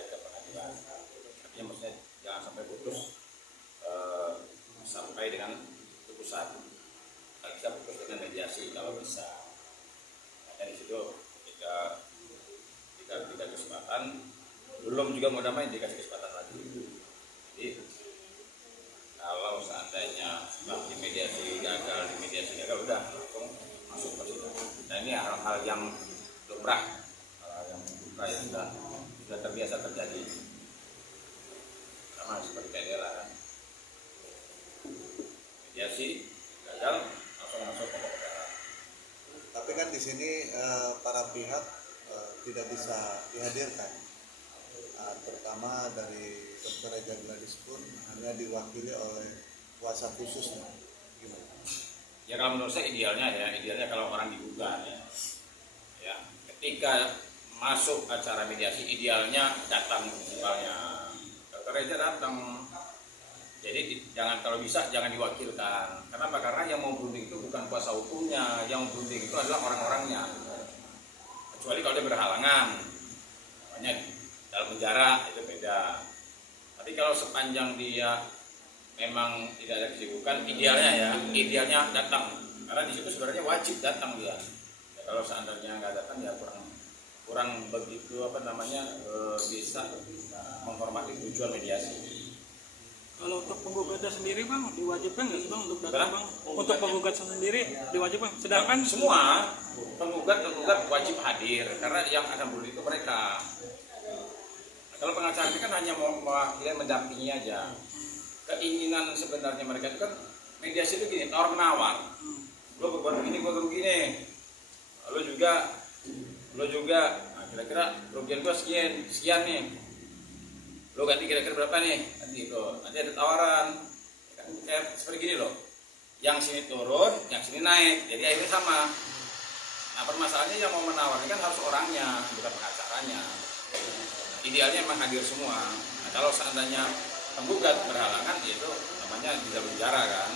sampai ke pengadilan. Artinya maksudnya jangan sampai putus sampai dengan putusan. Kalau bisa putus dengan mediasi kalau bisa. Nah, dari situ kita dikasih kesempatan, belum juga mau damai dikasih kesempatan lagi. Jadi kalau seandainya di mediasi gagal udah langsung masuk persidangan. Nah ini hal-hal yang lumrah, yang sudah terbiasa terjadi. Sama seperti Dela kan. Mediasi gagal langsung masuk ke pokok perkara. Tapi kan di sini para pihak tidak bisa dihadirkan. Terutama dari Dr. Reza Gladys pun hanya diwakili oleh kuasa khususnya. Gimana? Ya kalau menurut saya idealnya kalau orang digugat ya ketika masuk acara mediasi idealnya datang prinsipalnya, Dr. Reza datang. Jadi jangan, kalau bisa jangan diwakilkan. Kenapa? Karena yang mau berunding itu bukan kuasa hukumnya, yang berunding itu adalah orang-orangnya. Kecuali kalau dia berhalangan, makanya dalam penjara itu beda. Tapi kalau sepanjang dia memang tidak ada kesibukan, idealnya datang. Karena di situ sebenarnya wajib datang dia. Ya, kalau seandainya nggak datang ya kurang begitu bisa menghormati tujuan mediasi. Kalau untuk penggugatnya sendiri bang, diwajibkan nggak sih bang untuk datang bang? Untuk penggugat sendiri diwajibkan. Sedangkan semua penggugat wajib hadir karena yang akan berunding itu mereka. Nah, kalau pengacara ini kan hanya mewakili, mendampingi aja. Keinginan sebenarnya mereka itu kan mediasi itu gini, tawar menawar. Lo berbuat begini, gue begini. Lo juga. Nah, kira-kira kerugian gue sekian nih. Lo ganti kira-kira berapa nih? Nanti ada tawaran. Kayak seperti gini loh. Yang sini turun, yang sini naik. Jadi akhirnya sama. Nah permasalahannya yang mau menawarkan kan harus orangnya, bukan pengacaranya. Idealnya memang hadir semua. Nah, kalau seandainya penggugat berhalangan, itu namanya bisa penjara kan,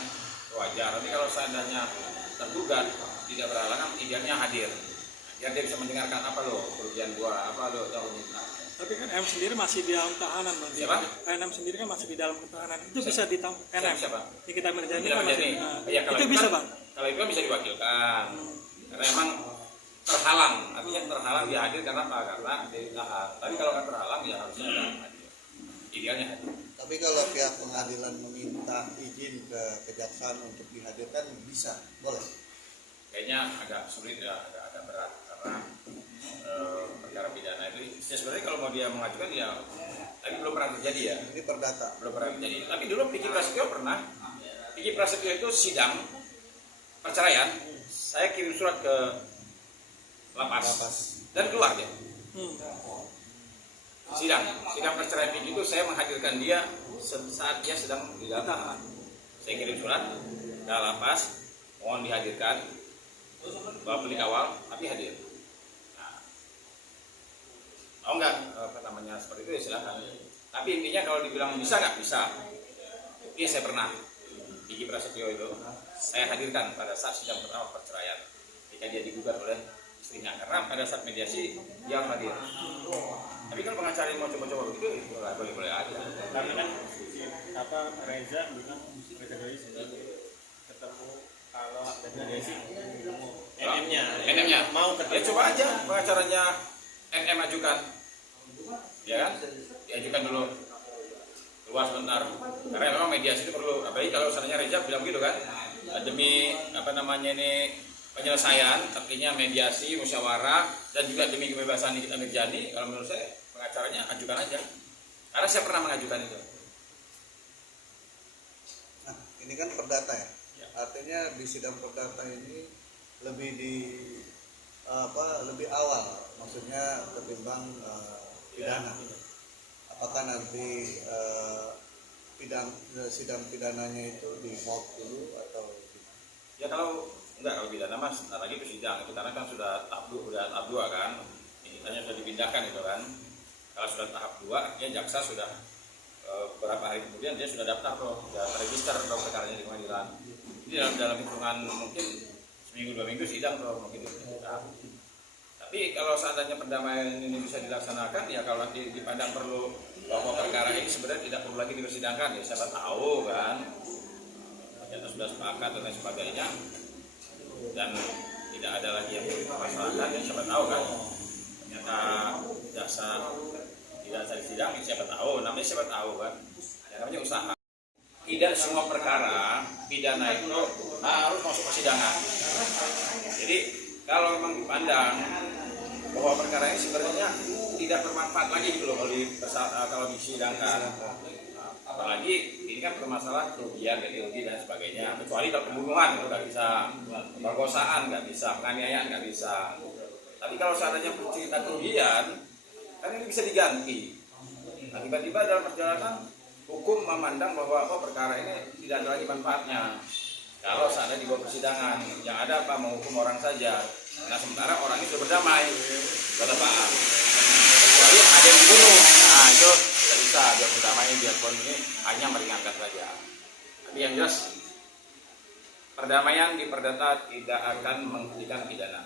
wajar. Tapi kalau seandainya tergugat tidak berhalangan, idealnya hadir. Biar dia bisa mendengarkan apa loh kerugian gua, apa loh yang minta. tapi kan M sendiri masih di dalam tahanan bang. Siapa? NM sendiri kan masih di dalam tahanan. Itu bisa ditangkap NM. Siapa? Kita Mirjani Kita kan masih. Ya, Itu bisa bang. Kalau itu kan bisa diwakilkan. Karena emang terhalang, artinya terhalang dia hadir karena apa? Karena ditahan. Tapi kalau nggak terhalang ya harusnya hadir. Idealnya hadir. Tapi kalau pihak pengadilan meminta izin ke kejaksaan untuk dihadirkan bisa, boleh? Kayaknya agak sulit ya, agak berat karena perkara pidana itu ya sebenarnya kalau mau dia mengajukan ya, tapi belum pernah terjadi ya. Ini perdata. Belum pernah terjadi. Tapi dulu Vicky Prasetyo pernah. Vicky Prasetyo itu sidang perceraian. Saya kirim surat ke lapas. Dan keluar dia. Sidang perceraian itu saya menghadirkan dia saat dia sedang di dalam tahanan. Saya kirim surat ke lapas, mohon dihadirkan, bawa pelik awal, tapi hadir. Nah, enggak seperti itu ya silakan. Tapi intinya kalau dibilang bisa nggak bisa. Iya saya pernah. Vicky Prasetyo itu saya hadirkan pada saat sidang pertama perceraian ketika dia digugat oleh istrinya, karena pada saat mediasi dia hadir. Tapi kalau pengacara mau coba-coba begitu, itu boleh-boleh aja. Tapi kan Reza bilang Reza Gladys ketemu kalau mediasi NM-nya mau ketemu. Ya coba aja pengacaranya NM ajukan, ya kan? Diajukan dulu keluar sebentar, karena memang mediasi itu perlu. Apalagi kalau seandainya Reza bilang gitu kan, demi penyelesaian, artinya mediasi, musyawarah, dan juga demi kebebasan Nikita Mirjani, kalau menurut saya pengacaranya ajukan aja. Karena saya pernah mengajukan itu. Nah, ini kan perdata ya. Artinya di sidang perdata ini lebih awal, maksudnya ketimbang pidana. Apakah nanti sidang pidananya itu di hold dulu atau gimana? Ya kalau pidana mas, sebentar lagi itu sidang itu karena kan sudah tahap 2 kan, ini sudah dipindahkan itu kan. Kalau sudah tahap 2, ya jaksa sudah beberapa hari kemudian dia sudah daftar sudah terregister perkaranya di pengadilan. Jadi dalam hitungan mungkin seminggu 2 minggu sidang mungkin itu. Tapi kalau seandainya perdamaian ini bisa dilaksanakan, ya kalau nanti dipandang perlu bahwa perkara ini sebenarnya tidak perlu lagi dipersidangkan, ya siapa tahu kan, ternyata sudah sepakat dan lain sebagainya, dan tidak ada lagi yang dipermasalahkan, ya siapa tahu kan, ternyata jaksa tidak bisa disidang, siapa tahu, namanya siapa tahu kan, ya namanya usaha. Tidak semua perkara pidana itu harus masuk persidangan. Jadi kalau memang dipandang bahwa perkara ini sebenarnya tidak bermanfaat lagi gitu loh kalau disidangkan, apalagi ini kan bermasalah kerugian, ganti rugi dan sebagainya, kecuali kalau pembunuhan itu nggak bisa, perkosaan nggak bisa, penganiayaan nggak bisa. Tapi kalau seandainya cerita kerugian kan ini bisa diganti. Nah, tiba-tiba dalam perjalanan hukum memandang bahwa perkara ini tidak ada lagi manfaatnya. Kalau seandainya dibawa persidangan, yang ada apa menghukum orang saja. Nah sementara orang itu berdamai, kata Pak A. Kecuali ada yang dibunuh, nah itu tidak bisa, biar berdamai, biarpun ini hanya meringankan saja. Tapi yang jelas, perdamaian di perdata tidak akan menghentikan pidana.